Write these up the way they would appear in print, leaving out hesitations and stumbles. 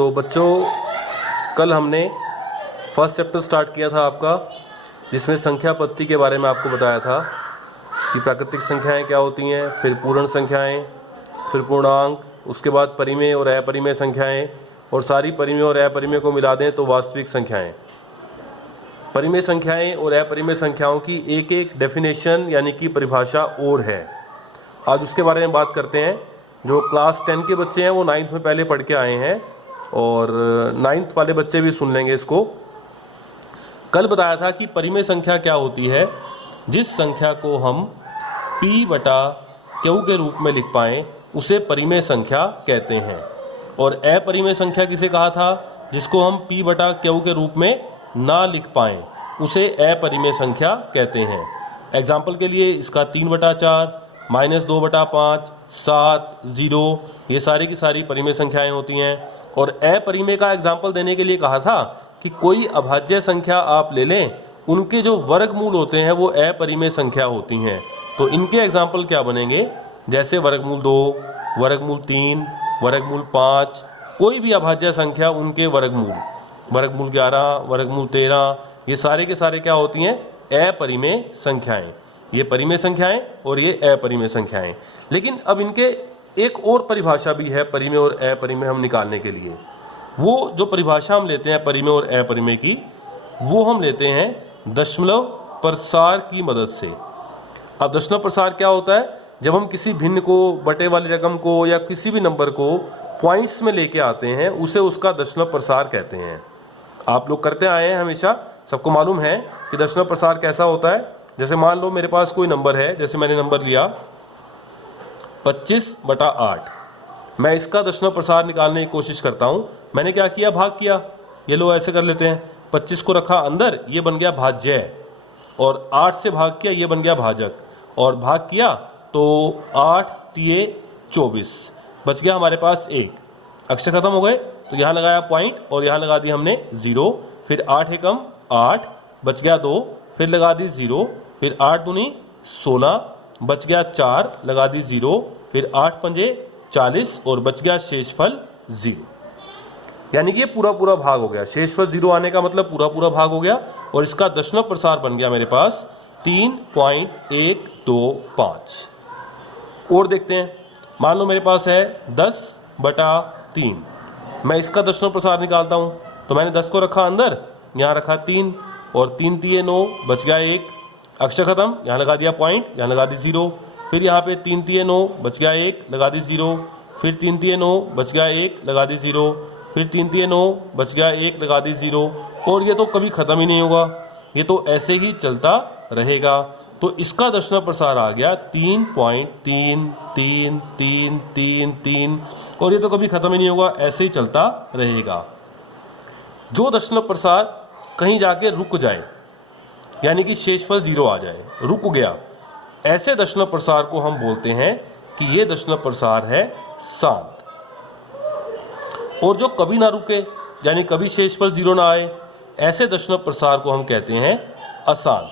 तो बच्चों, कल हमने फर्स्ट चैप्टर स्टार्ट किया था आपका, जिसमें संख्या पद्धति के बारे में आपको बताया था कि प्राकृतिक संख्याएं क्या होती हैं, फिर पूर्ण संख्याएं, फिर पूर्णांक, उसके बाद परिमेय और अपरिमेय संख्याएं, और सारी परिमेय और अपरिमेय को मिला दें तो वास्तविक संख्याएं। परिमेय संख्याएं और अपरिमेय संख्याओं की एक एक डेफिनेशन यानी कि परिभाषा और है। आज उसके बारे में बात करते हैं। जो क्लास 10 के बच्चे हैं वो 9th में पहले पढ़ के आए हैं, और 9th वाले बच्चे भी सुन लेंगे इसको। कल बताया था कि परिमेय संख्या क्या होती है, जिस संख्या को हम p बटा q के रूप में लिख पाएँ उसे परिमेय संख्या कहते हैं। और अपरिमेय संख्या किसे कहा था, जिसको हम p बटा q के रूप में ना लिख पाएँ उसे अपरिमेय संख्या कहते हैं। एग्जाम्पल के लिए इसका 3/4, -2/5, 7, 0, ये सारी की सारी परिमेय संख्याएं होती हैं। और अपरिमेय का एग्जाम्पल देने के लिए कहा था कि कोई अभाज्य संख्या आप ले लें, उनके जो वर्गमूल होते हैं वो अपरिमेय संख्या होती हैं। तो इनके एग्जाम्पल क्या बनेंगे, जैसे वर्गमूल 2, वर्गमूल 3, वर्गमूल 5, कोई भी अभाज्य संख्या उनके वर्गमूल 11, वर्गमूल 13, ये सारे के सारे क्या होती हैं, अपरिमेय संख्याएं। ये परिमेय संख्याएं और ये अपरिमेय संख्याएं। लेकिन अब इनके एक और परिभाषा भी है परिमेय और अपरिमेय हम निकालने के लिए। वो जो परिभाषा हम लेते हैं परिमेय और अपरिमेय की, वो हम लेते हैं दशमलव प्रसार की मदद से। अब दशमलव प्रसार क्या होता है, जब हम किसी भिन्न को, बटे वाली रकम को या किसी भी नंबर को पॉइंट्स में लेके आते हैं उसे उसका दशमलव प्रसार कहते हैं। आप लोग करते आए हैं हमेशा, सबको मालूम है कि दशमलव प्रसार कैसा होता है। जैसे मान लो मेरे पास कोई नंबर है, जैसे मैंने नंबर लिया 25/8, मैं इसका दशमलव प्रसार निकालने की कोशिश करता हूँ। मैंने क्या किया, भाग किया। ये लो ऐसे कर लेते हैं, 25 को रखा अंदर, ये बन गया भाज्य, और 8 से भाग किया, ये बन गया भाजक, और भाग किया तो 8 तिये 24, बच गया हमारे पास 1। अक्षर खत्म हो गए, तो यहाँ लगाया पॉइंट और यहाँ लगा दी हमने 0। फिर 8 एकम 8, बच गया 2, फिर लगा दी 0, फिर 8 दूनी 16, बच गया 4, लगा दी 0, फिर 8 पंजे 40 और बच गया शेषफल 0। यानी कि ये पूरा पूरा भाग हो गया। शेषफल 0 आने का मतलब पूरा पूरा भाग हो गया, और इसका दशमलव प्रसार बन गया मेरे पास 3.125। और देखते हैं, मान लो मेरे पास है 10/3, मैं इसका दशमलव प्रसार निकालता हूँ। तो मैंने 10 को रखा अंदर, यहाँ रखा 3, और 3 तिये 9, बच गया 1। अक्षर खत्म, यहाँ लगा दिया पॉइंट, यहाँ लगा दी 0, फिर यहाँ पे 3 तिये 9, बच गया 1, लगा दी 0, फिर 3 तिये 9, बच गया 1, लगा दी 0, फिर 3 तिये 9, बच गया 1, लगा दी 0। और ये तो कभी ख़त्म ही नहीं होगा, ये तो ऐसे ही चलता रहेगा। तो इसका दशमलव प्रसार आ गया 3.333333, और ये तो कभी ख़त्म ही नहीं होगा, ऐसे ही चलता रहेगा। जो दशमलव प्रसार कहीं जाके रुक जाए, यानी कि शेषफल 0 आ जाए, रुक गया, ऐसे दशमलव प्रसार को हम बोलते हैं कि ये दशमलव प्रसार है शांत। और जो कभी ना रुके, यानी कभी शेषफल 0 ना आए, ऐसे दशमलव प्रसार को हम कहते हैं अशांत।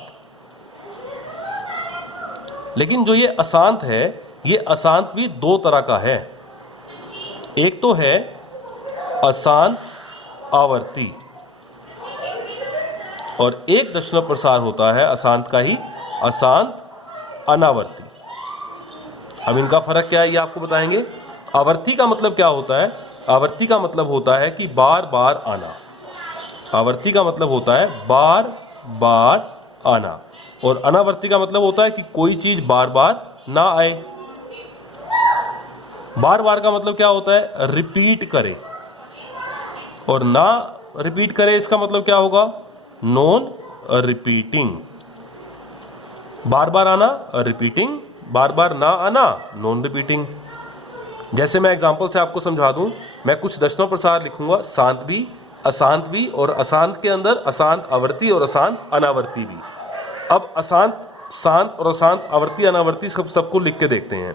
लेकिन जो ये अशांत है, ये अशांत भी 2 तरह का है। एक तो है अशांत आवर्ती, और एक दशमलव प्रसार होता है अशांत का ही, अशांत अनावर्ती। अब इनका फर्क क्या है ये आपको बताएंगे। आवर्ती का मतलब क्या होता है, आवर्ती का मतलब होता है कि बार बार आना। आवर्ती का मतलब होता है बार बार आना, और अनावर्ती का मतलब होता है कि कोई चीज बार बार ना आए। बार बार का मतलब क्या होता है, रिपीट करे, और ना रिपीट करे इसका मतलब क्या होगा, नॉन रिपीटिंग। बार बार आना रिपीटिंग, बार बार ना आना नॉन रिपीटिंग। जैसे मैं एग्जांपल से आपको समझा दूं, मैं कुछ दशमलव प्रसार लिखूंगा, शांत भी, अशांत भी, और अशांत के अंदर अशांत आवर्ती और अशांत अनावर्ती भी। अब अशांत, शांत और अशांत आवर्ती अनावर्ती सबको लिख के देखते हैं।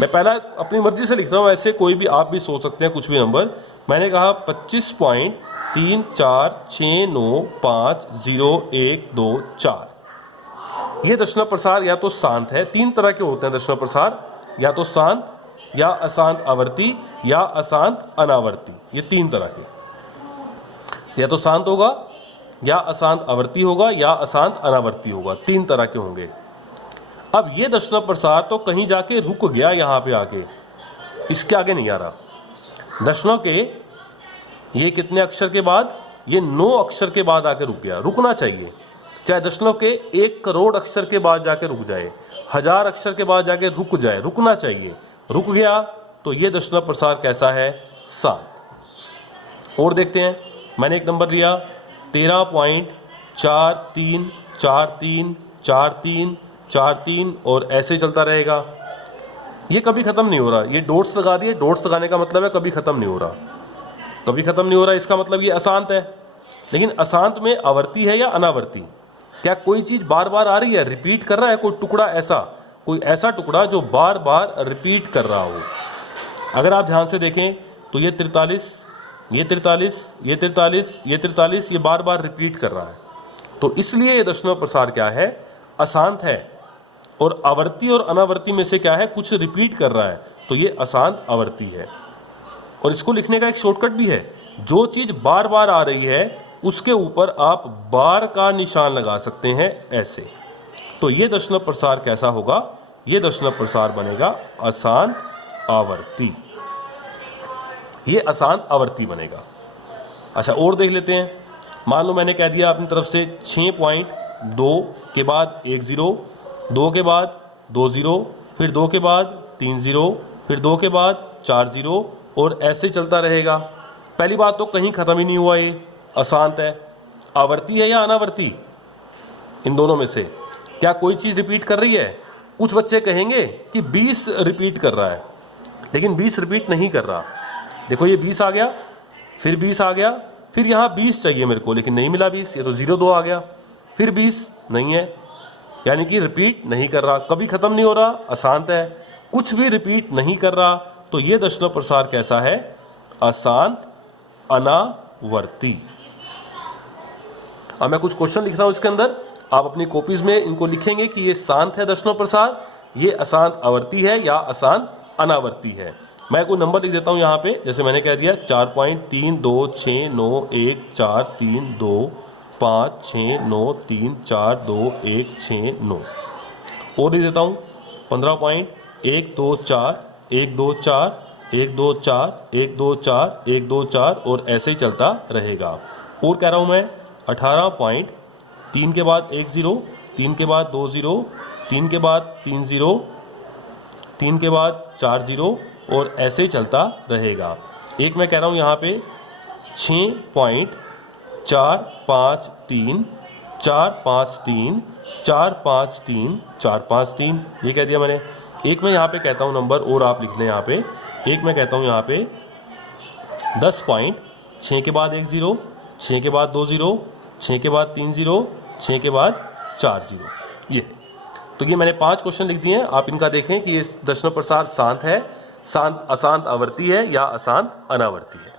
मैं पहला अपनी मर्जी से लिख रहा हूँ, ऐसे कोई भी आप भी सोच सकते हैं कुछ भी नंबर। मैंने कहा 25.34695012 ये दशमलव प्रसार या तो शांत है। 3 तरह के होते हैं दशमलव प्रसार, या तो शांत, या अशांत आवर्ती या अशांत अनावर्ती। ये तीन तरह के, या तो शांत होगा या अशांत आवर्ती होगा या अशांत अनावर्ती होगा, तीन तरह के होंगे। अब ये दशमलव प्रसार तो कहीं जाके रुक गया, यहाँ पे आके इसके आगे नहीं आ रहा। दशमलव के ये कितने अक्षर के बाद, ये 9 अक्षर के बाद आके रुक गया। रुकना चाहिए, चाहे दशमलव के 1 करोड़ अक्षर के बाद जाके रुक जाए, 1000 अक्षर के बाद जाके रुक जाए, रुकना चाहिए। रुक गया तो ये दशमलव प्रसार कैसा है, 7। और देखते हैं, मैंने एक नंबर लिया 13.43434343 और ऐसे चलता रहेगा। ये कभी खत्म नहीं हो रहा। ये डॉट्स लगा दिए, डॉट्स लगाने का मतलब है कभी खत्म नहीं हो रहा, कभी खत्म नहीं हो रहा। इसका मतलब ये अशांत है। लेकिन अशांत में आवर्ती है या अनावर्ती? क्या कोई चीज बार बार आ रही है, रिपीट कर रहा है? कोई टुकड़ा ऐसा, कोई ऐसा टुकड़ा जो बार बार रिपीट कर रहा हो। अगर आप ध्यान से देखें तो ये 43, ये 43, ये 43, ये 43, ये बार बार रिपीट कर रहा है। तो इसलिए ये दशमलव प्रसार क्या है, अशांत है। और आवर्ती और अनावर्ती में से क्या है, कुछ रिपीट कर रहा है, तो ये अशांत आवर्ती है। और इसको लिखने का एक शॉर्टकट भी है, जो चीज बार बार आ रही है उसके ऊपर आप बार का निशान लगा सकते हैं ऐसे। तो ये दशमलव प्रसार कैसा होगा, ये दशमलव प्रसार बनेगा अशांत आवर्ती, ये अशांत आवर्ती बनेगा। अच्छा, और देख लेते हैं। मान लो मैंने कह दिया अपनी तरफ से 6.2 के बाद 1 0, 2 के बाद 2 0, फिर 2 के बाद 3 0, फिर 2 के बाद 4 0 और ऐसे चलता रहेगा। पहली बात तो कहीं खत्म ही नहीं हुआ, ये अशांत है। आवर्ती है या अनावर्ती, इन दोनों में से क्या कोई चीज रिपीट कर रही है? कुछ बच्चे कहेंगे कि 20 रिपीट कर रहा है, लेकिन 20 रिपीट नहीं कर रहा। देखो ये 20 आ गया, फिर 20 आ गया, फिर यहाँ 20 चाहिए मेरे को, लेकिन नहीं मिला 20, ये तो 0 2 आ गया, फिर 20 नहीं है, यानी कि रिपीट नहीं कर रहा, कभी खत्म नहीं हो रहा, अशांत है। कुछ भी रिपीट नहीं कर रहा, तो ये दशमलव प्रसार कैसा है, अशांत अनावर्ती। अब मैं कुछ क्वेश्चन लिख रहा हूं इसके अंदर, आप अपनी कॉपीज में इनको लिखेंगे कि ये शांत है दशमलव प्रसार, ये अशांत आवर्ती है या अशांत अनावर्ती है। मैं कोई नंबर लिख देता हूं यहाँ पे, जैसे मैंने कह दिया 4.326913456934269169। और लिख देता हूँ 15.124124124124124 और ऐसे ही चलता रहेगा। और कह रहा हूँ मैं 18.3 के बाद 1 0, 3 के बाद 2 0, 3 के बाद 3 0, 3 के बाद 4 0 और ऐसे ही चलता रहेगा। एक मैं कह रहा हूँ यहाँ पे 6.453453453453453 ये कह दिया मैंने। एक मैं यहाँ पे कहता हूँ नंबर, और आप लिख लें यहाँ पे। एक मैं कहता हूँ यहाँ पे 10.6 के बाद 1 0, 6 के बाद 2 0, 6 के बाद 3 0, 6 के बाद 4 0। ये तो ये मैंने 5 क्वेश्चन लिख दिए हैं। आप इनका देखें कि ये दशमलव प्रसार शांत है, शांत अशांत आवर्ती है या अशांत अनावर्ती है।